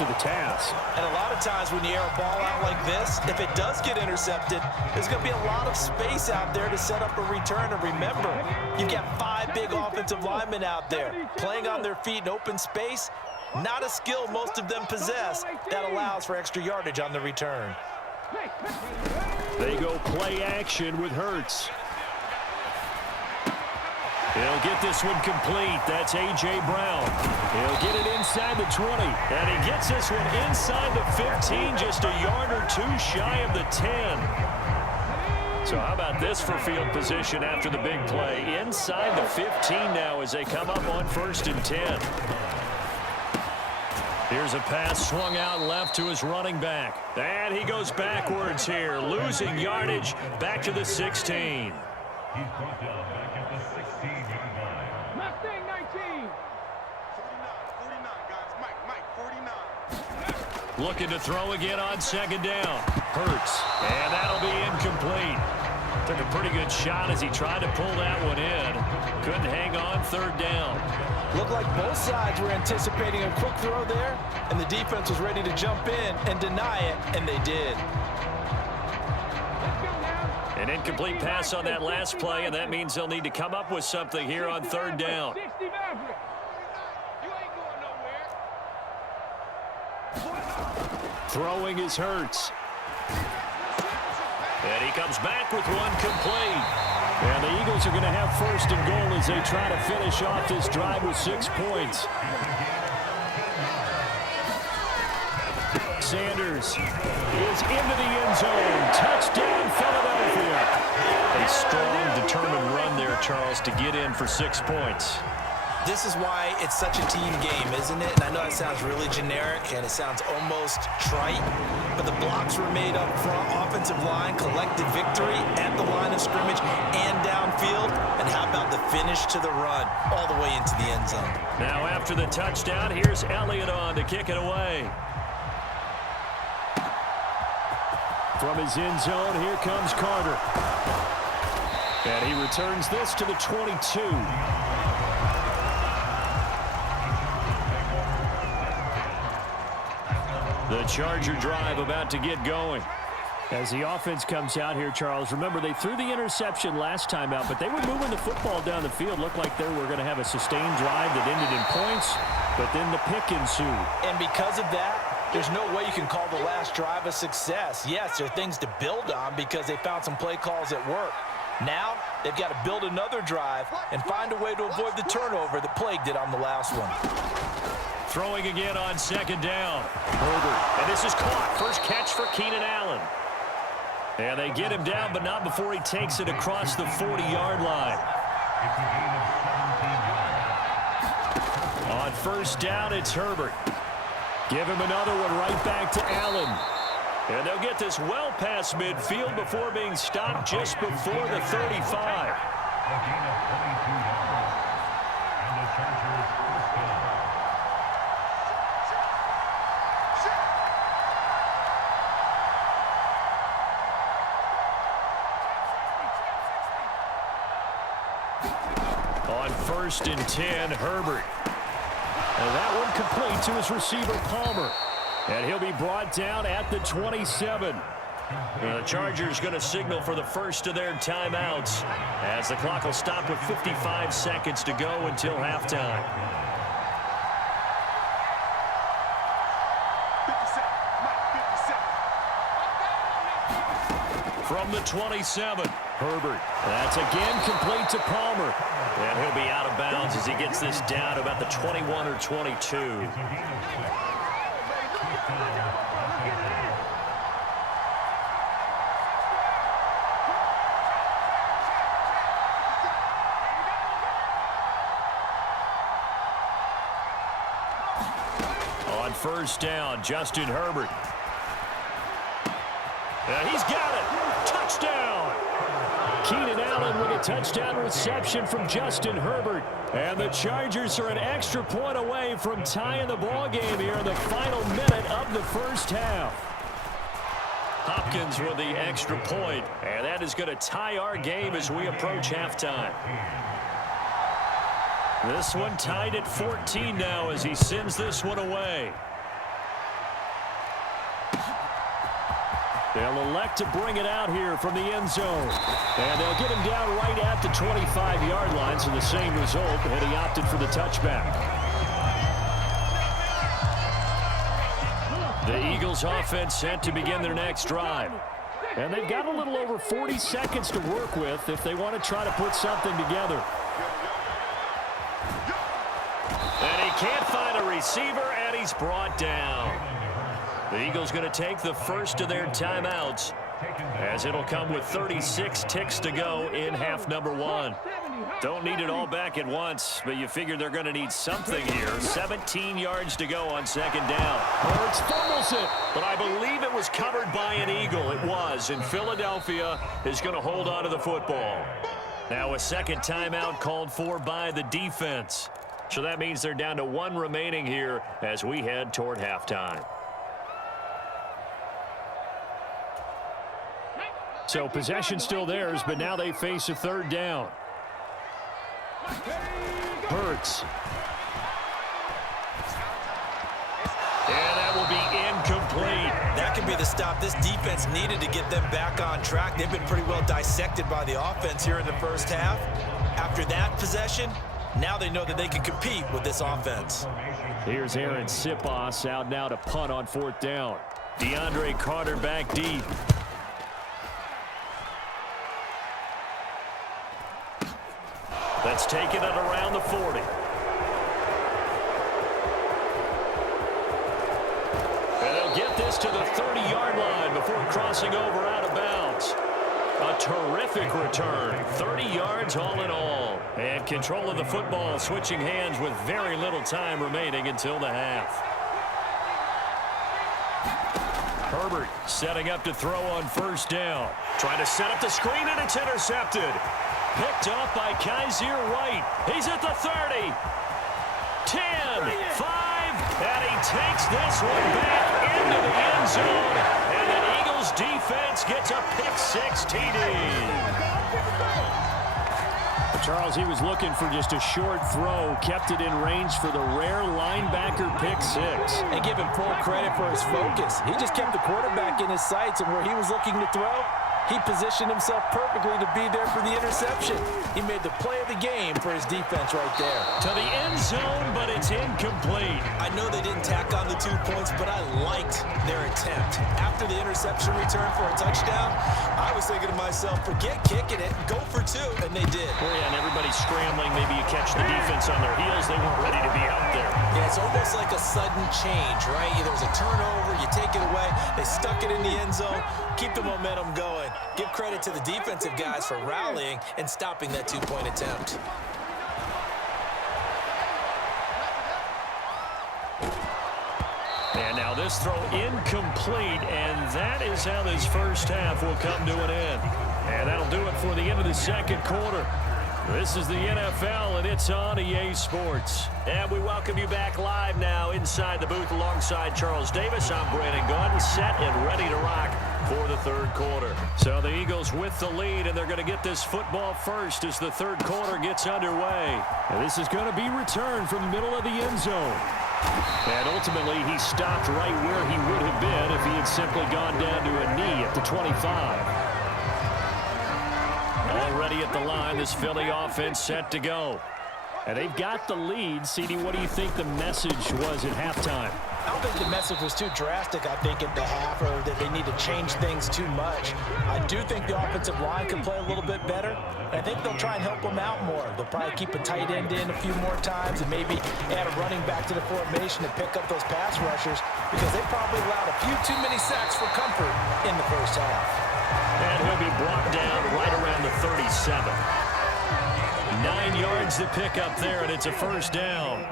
to the task. And a lot of times when you air a ball out like this, if it does get intercepted, there's going to be a lot of space out there to set up a return. And remember, you've got 5 big offensive linemen out there playing on their feet in open space. Not a skill most of them possess that allows for extra yardage on the return. They go play action with Hurts. He'll get this one complete. That's A.J. Brown. He'll get it inside the 20. And he gets this one inside the 15, just a yard or two shy of the 10. So how about this for field position after the big play? Inside the 15 now as they come up on 1st and 10. Here's a pass swung out left to his running back. And he goes backwards here, losing yardage back to the 16. He's brought down back at the 16-yard line. Mustang 19. 49, guys. Mike, 49. Looking to throw again on 2nd down. Hurts. And that'll be incomplete. Took a pretty good shot as he tried to pull that one in. Couldn't hang on 3rd down. Looked like both sides were anticipating a quick throw there, and the defense was ready to jump in and deny it, and they did. An incomplete pass on that last play, and that means they'll need to come up with something here on 3rd down. Throwing is Hurts. And he comes back with one complete. And the Eagles are going to have 1st and goal as they try to finish off this drive with 6 points. Sanders is into the end zone. Touchdown, Philadelphia. A strong, determined run there, Charles, to get in for 6 points. This is why it's such a team game, isn't it? And I know that sounds really generic and it sounds almost trite, but the blocks were made up front. Offensive line collected victory at the line of scrimmage and downfield. And how about the finish to the run all the way into the end zone? Now after the touchdown, here's Elliott on to kick it away. From his end zone, here comes Carter. And he returns this to the 22. The Charger drive about to get going. As the offense comes out here, Charles, remember they threw the interception last time out, but they were moving the football down the field. Looked like they were going to have a sustained drive that ended in points, but then the pick ensued. And because of that, there's no way you can call the last drive a success. Yes, there are things to build on because they found some play calls that work. Now, they've got to build another drive and find a way to avoid the turnover that plagued it on the last one. Throwing again on 2nd down. Herbert. And this is caught. First catch for Keenan Allen. And they get him down, but not before he takes it across the 40-yard line. On 1st down, it's Herbert. Give him another one right back to Allen. And they'll get this well past midfield before being stopped just before the 35. A gain of 22 yards. And the Chargers first down. On 1st and 10, Herbert. And that one complete to his receiver, Palmer. And he'll be brought down at the 27. The Chargers going to signal for the first of their timeouts as the clock will stop with 55 seconds to go until halftime. From the 27, Herbert. That's again complete to Palmer. And he'll be out of bounds as he gets this down to about the 21 or 22. On 1st down, Justin Herbert. And he's got it. Touchdown. Keenan Allen with a touchdown reception from Justin Herbert. And the Chargers are an extra point away from tying the ball game here in the final minute of the first half. Hopkins with the extra point, and that is going to tie our game as we approach halftime. This one tied at 14 now as he sends this one away. They'll elect to bring it out here from the end zone. And they'll get him down right at the 25-yard line, so the same result, and he opted for the touchback. The Eagles offense set to begin their next drive. And they've got a little over 40 seconds to work with if they want to try to put something together. And he can't find a receiver, and he's brought down. The Eagles going to take the first of their timeouts, as it'll come with 36 ticks to go in half number one. Don't need it all back at once, but you figure they're going to need something here. 17 yards to go on second down. Hurts fumbles it, but I believe it was covered by an Eagle. It was, and Philadelphia is going to hold on to the football. Now a second timeout called for by the defense. So that means they're down to one remaining here as we head toward halftime. So possession still theirs, but now they face a third down. Hurts. And that will be incomplete. That could be the stop this defense needed to get them back on track. They've been pretty well dissected by the offense here in the first half. After that possession, now they know that they can compete with this offense. Here's Aaron Sipos out now to punt on fourth down. DeAndre Carter back deep. Let's take it at around the 40. And they'll get this to the 30-yard line before crossing over out of bounds. A terrific return. 30 yards all in all. And control of the football switching hands with very little time remaining until the half. Herbert setting up to throw on first down. Trying to set up the screen, and it's intercepted. Picked off by Kaiser White. He's at the 30. 10, 5, and he takes this one back into the end zone. And the Eagles defense gets a pick-6 TD. Charles, he was looking for just a short throw, kept it in range for the rare linebacker pick-6. And give him full credit for his focus. He just kept the quarterback in his sights, and where he was looking to throw, he positioned himself perfectly to be there for the interception. He made the play of the game for his defense right there. To the end zone, but it's incomplete. I know they didn't tack on the 2 points, but I liked their attempt. After the interception return for a touchdown, I was thinking to myself, forget kicking it, go for 2, and they did. Oh, yeah, and everybody's scrambling. Maybe you catch the defense on their heels. They weren't ready to be out there. Yeah, it's almost like a sudden change, right? There's a turnover, you take it away, they stuck it in the end zone, keep the momentum going. Give credit to the defensive guys for rallying and stopping that 2-point attempt. And now this throw incomplete, and that is how this first half will come to an end. And that'll do it for the end of the second quarter. This is the NFL, and it's on EA Sports. And we welcome you back live now inside the booth alongside Charles Davis. I'm Brandon Gunn, set and ready to rock for the third quarter. So the Eagles with the lead, and they're going to get this football first as the third quarter gets underway. And this is going to be returned from the middle of the end zone. And ultimately, he stopped right where he would have been if he had simply gone down to a knee at the 25. Already at the line, this Philly offense set to go. And they've got the lead. CD, what do you think the message was at halftime? I don't think the message was too drastic, I think, at the half, or that they need to change things too much. I do think the offensive line can play a little bit better. I think they'll try and help them out more. They'll probably keep a tight end in a few more times and maybe add a running back to the formation to pick up those pass rushers, because they probably allowed a few too many sacks for comfort in the first half. And he'll be brought down right around the 37. 9 yards to pick up there, and it's a first down.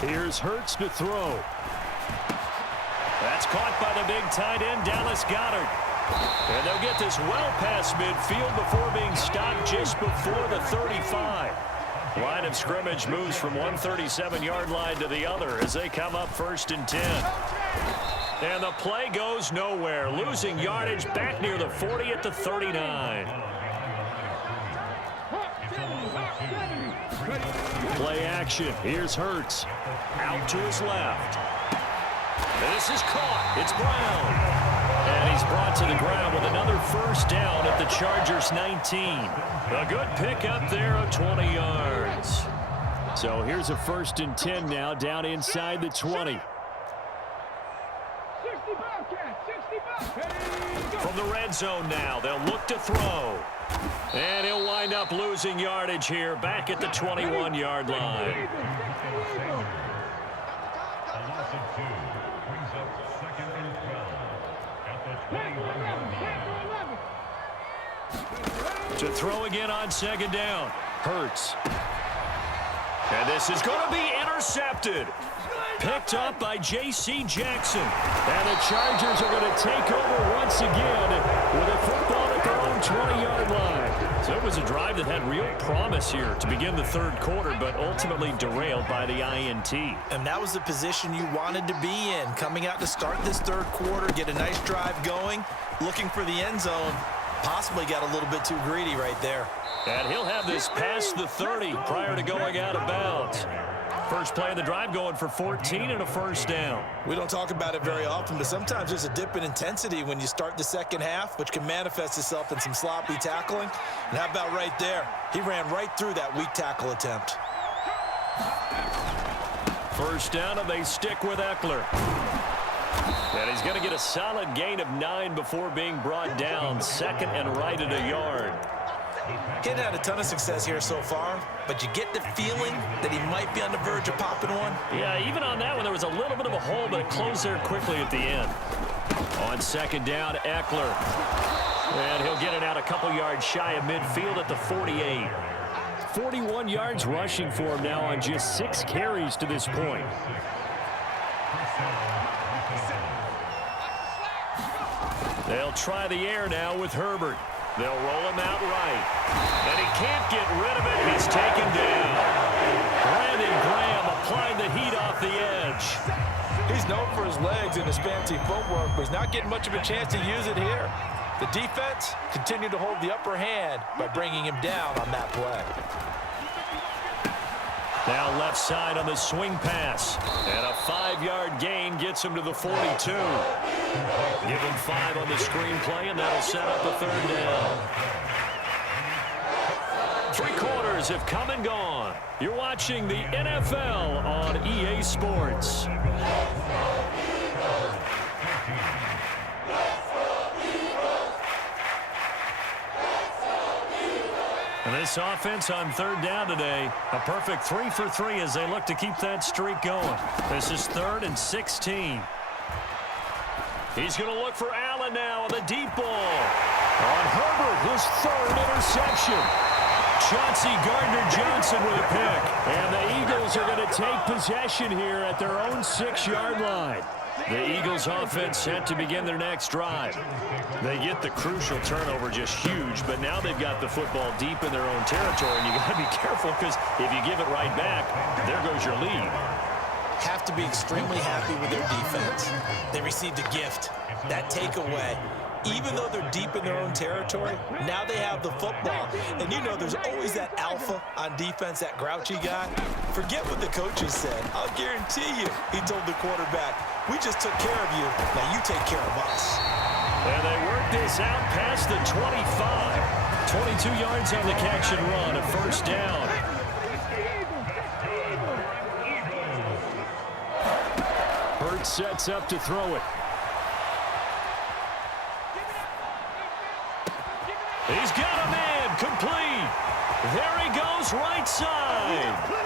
Here's Hurts to throw. That's caught by the big tight end, Dallas Goedert. And they'll get this well past midfield before being stopped just before the 35. Line of scrimmage moves from one 37-yard line to the other as they come up 1st and 10. And the play goes nowhere, losing yardage back near the 40 at the 39. Play action. Here's Hurts. Out to his left. And this is caught. It's Brown. And he's brought to the ground with another first down at the Chargers' 19. A good pickup there of 20 yards. So here's a 1st and 10 now down inside the 20. From the red zone now, they'll look to throw. And he'll wind up losing yardage here back at the 21-yard line. A loss of 2 brings up 2nd and 12 at the 21-yard line. To throw again on 2nd down. Hurts. And this is going to be intercepted. Picked up by J.C. Jackson. And the Chargers are going to take over once again with a football at their own 20-yard line. So it was a drive that had real promise here to begin the 3rd quarter, but ultimately derailed by the INT. And that was the position you wanted to be in. Coming out to start this 3rd quarter, get a nice drive going, looking for the end zone. Possibly got a little bit too greedy right there. And he'll have this past the 30 prior to going out of bounds. First play of the drive going for 14 and a first down. We don't talk about it very often, but sometimes there's a dip in intensity when you start the 2nd half, which can manifest itself in some sloppy tackling. And how about right there? He ran right through that weak tackle attempt. First down, and they stick with Eckler. And he's going to get a solid gain of 9 before being brought down. 2nd and right at a yard. He hadn't had a ton of success here so far, but you get the feeling that he might be on the verge of popping one. Yeah, even on that one, there was a little bit of a hole, but it closed there quickly at the end. On 2nd down, Eckler. And he'll get it out a couple yards shy of midfield at the 48. 41 yards rushing for him now on just 6 carries to this point. They'll try the air now with Herbert. They'll roll him out right. And he can't get rid of it. He's taken down. Brandon Graham applied the heat off the edge. He's known for his legs and his fancy footwork, but he's not getting much of a chance to use it here. The defense continued to hold the upper hand by bringing him down on that play. Now left side on the swing pass. And a 5-yard gain gets him to the 42. Give him 5 on the screenplay, and that'll set up a 3rd down. 3 quarters have come and gone. You're watching the NFL on EA Sports. And this offense on 3rd down today, a perfect 3 for 3 as they look to keep that streak going. This is 3rd and 16. He's going to look for Allen now on the deep ball. On Herbert, his 3rd interception. Chauncey Gardner-Johnson with a pick. And the Eagles are going to take possession here at their own 6-yard line. The Eagles offense set to begin their next drive. They get the crucial turnover, just huge, but now they've got the football deep in their own territory, and you got to be careful because if you give it right back, there goes your lead. Have to be extremely happy with their defense. They received a gift, that takeaway. Even though they're deep in their own territory, now they have the football. And you know there's always that alpha on defense, that grouchy guy. Forget what the coaches said. I'll guarantee you, he told the quarterback, we just took care of you, now you take care of us. And they work this out past the 25. 22 yards on the catch and run, a first down. Hurts sets up to throw it. He's got a man complete. There he goes right side.